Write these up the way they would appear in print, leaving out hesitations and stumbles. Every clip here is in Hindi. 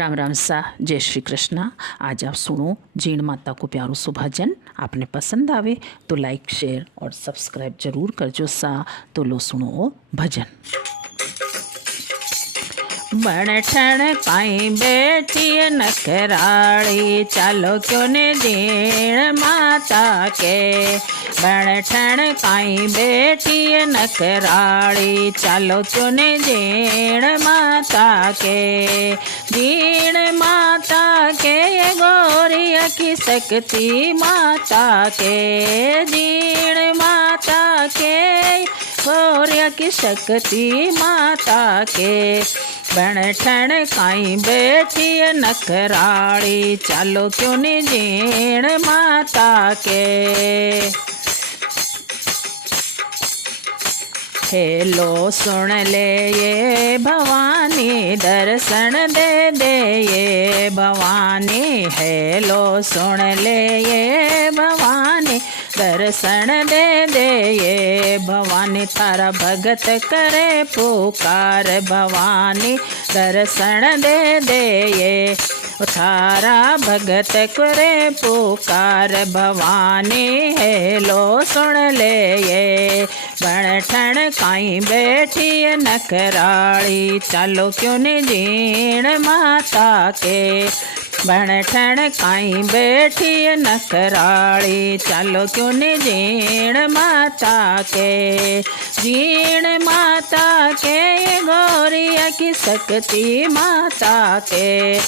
राम राम सा, जय श्री कृष्णा। आज आप सुनो जीण माता को प्यारो सो भजन। आपने पसंद आवे तो लाइक शेयर और सब्सक्राइब जरूर करजो सा। तो लो सुनो भजन। बण ठण पाई बेटी नखराड़ी, चालो क्यों ने जीण माता के। बण ठण पाई बेटी नखराड़ी, चालो क्यों ने जीण माता के। जीण माता के गोरिया की शक्ति माता के। जीण माता के गोरिया की शक्ति माता के। बण ठण काई बेटी नखराड़ी, चालो क्यों ने जीण माता के। हेलो सुन ले ये भवानी, दर्शन दे दे ये भवानी। हेलो सुन ले ये भवानी, दर्शन दे दे ये भवानी। थारा भगत करे पुकार भवानी, दर्शन दे दे ये। थारा भगत करे पुकार भवानी, हेलो सुन ले ये। बण ठण काई बेटी नखराड़ी, चालो क्यों ने जीण माता के। बण ठण काई बेटी नखराड़ी, चालो क्यों ने जीण माता के। जीण माता के गोरिया की शक्ति माता के।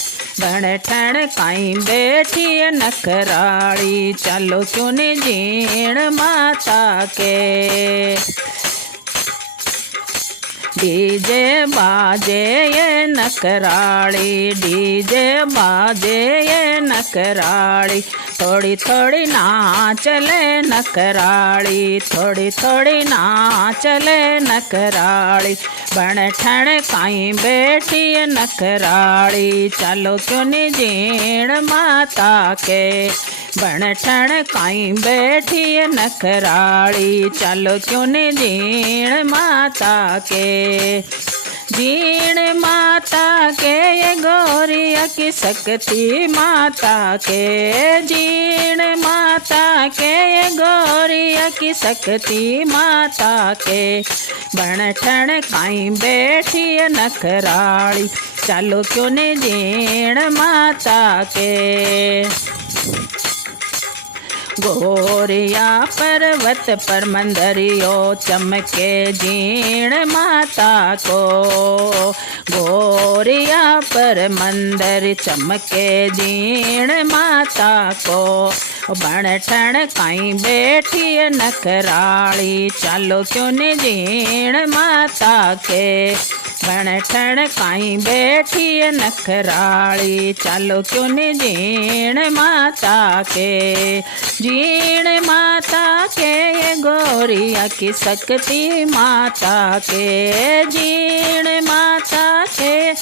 बण ठण काई बेटी नखराड़ी, चालो क्यों ने जीण माता के। डीजे बाजे ये नखराड़ी, डीजे बाजे ये नखराड़ी। थोड़ी थोड़ी नाच ले नखराड़ी, थोड़ी थोड़ी नाच ले नखराड़ी। बण ठण काई बेटी नखराड़ी, चालो क्यों ने जीण माता के। बण ठण काई बेटी नखराड़ी, चालो क्यों ने जीण माता के। जीण माता के ये गोरिया की शक्ति माता के। जीण माता के ये गोरिया की शक्ति माता के। बण ठण काई बेटी नखराड़ी, चालो क्यों ने जीण माता के। गोरिया पर्वत पर मंदरियो, चमके जीण माता को। गोरिया पर मंदिर चमके जीण माता को। बण ठण काई बेटी नखराड़ी, चालो क्यों ने जीण माता के। बण ठण काई बेटी नखराड़ी, चालो क्यों ने जीण माता के। जीण माता के ये गोरिया की शक्ति माता के। जीण माता के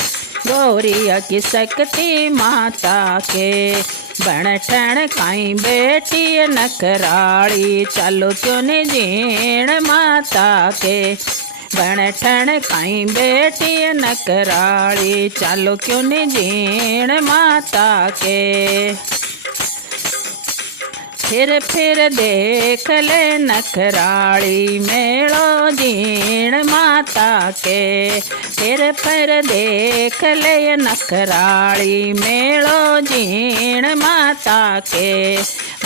गोरिया की शक्ति माता के। बण ठण काई बेटी नखराड़ी, चालो क्यों ने जीण माता के। बण ठण काई बेटी नखराड़ी, चालो क्यों ने जीण माता के। फिर देख ले नखराड़ी, मेलो जीण माता के। फिर देख ले नखराड़ी, मेलो जीण माता के।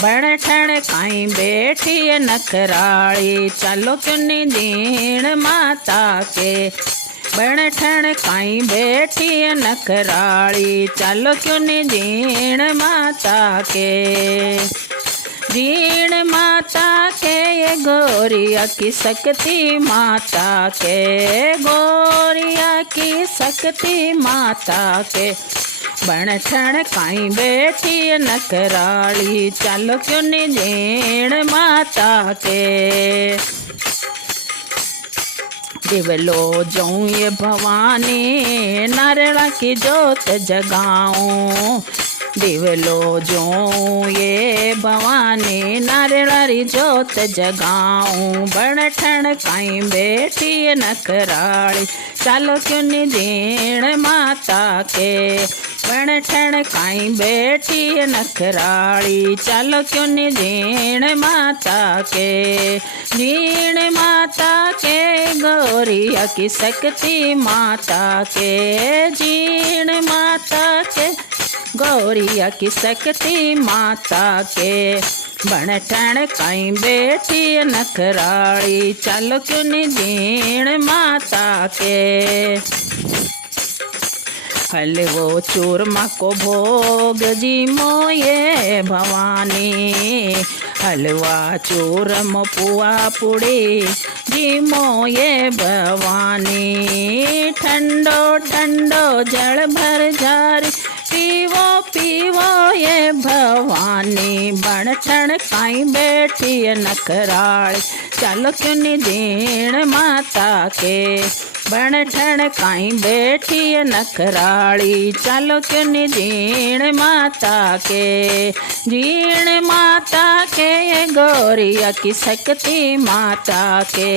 बण ठण काई बेटी नखराड़ी, चालो क्यों ने जीण माता के। बण ठण काई बेटी नखराड़ी, चालो क्यों ने जीण माता के। जीण माता के ये गोरिया की शक्ति माता के। गोरिया की शक्ति माता के। बण ठण काई बेटी नखराड़ी, चालो क्यों ने जीण माता के। दिवलो जाऊं ये भवानी, नारायण की जोत जगाऊं। दिवलो जो ये भवानी नारियलारी जोत जगाऊं बण ठण काई बैठी नखराली चालो क्यों नी दीण माता के बण ठण काई बैठी नखराली चालो क्यों नी दीण माता के दीण माता के गौरिया की शक्ति माता के जीण माता के गौरिया की शक्ति माता के बण ठण काई बैठी नखराली चालो क्यों नी दीण माता के हलवो चूरमा को भोग जी मोये भवानी हलवा चूरम पुआ पुड़ी जी मोये भवानी ठंडो ठंडो जल भर झारी पीवो पीवो ये भवानी बण ठण काई बैठी नखराली चालो क्यों नी दीण माता के बण ठण काई बैठी नखराली चालो क्यों नी दीण माता के जीण माता के गौरिया की शक्ति माता के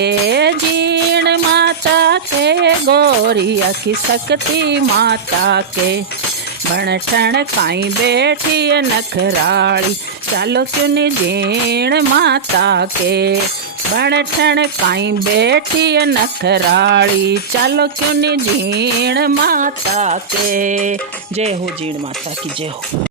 जीण माता के गौरिया की शक्ति माता के बण ठण काई बैठी नखराली चालो क्यों नी दीण माता के बण ठण काई बैठी नखराली चालो क्यों नी दीण माता के। जय हो जीण माता की जय हो।